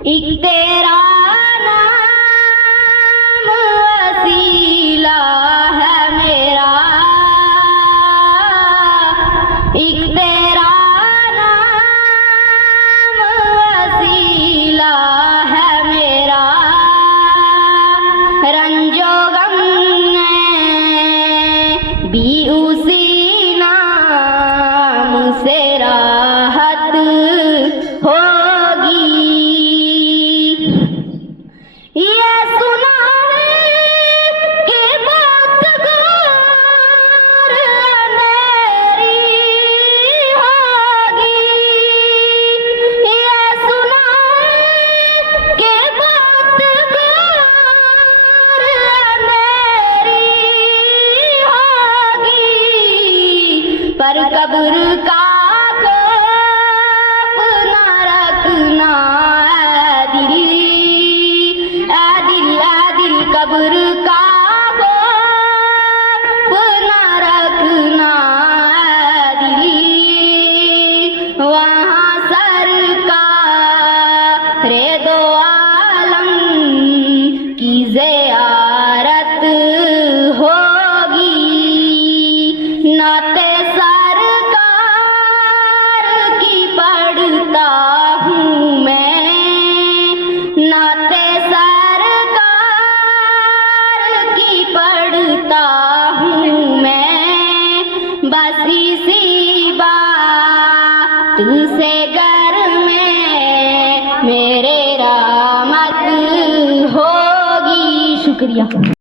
एक तेरा नाम वसीला है मेरा, एक तेरा नाम वसीला है मेरा। रंजो गम में भी उसी नाम से राहत होगी। ये सुना कि बात गौर मेरी होगी। ये सुना कि बात गौर मेरी होगी। पर कब्र का खौफ ना रखना कब्र का खौफ ना रखना दिल। वहाँ सरकारे दो आलम की ज़ियारत होगी। नाते सरकार की पढ़ता हूँ मैं, नाते पढ़ता हूँ मैं। बस इसी बात से घर में मेरे रहमत होगी। शुक्रिया।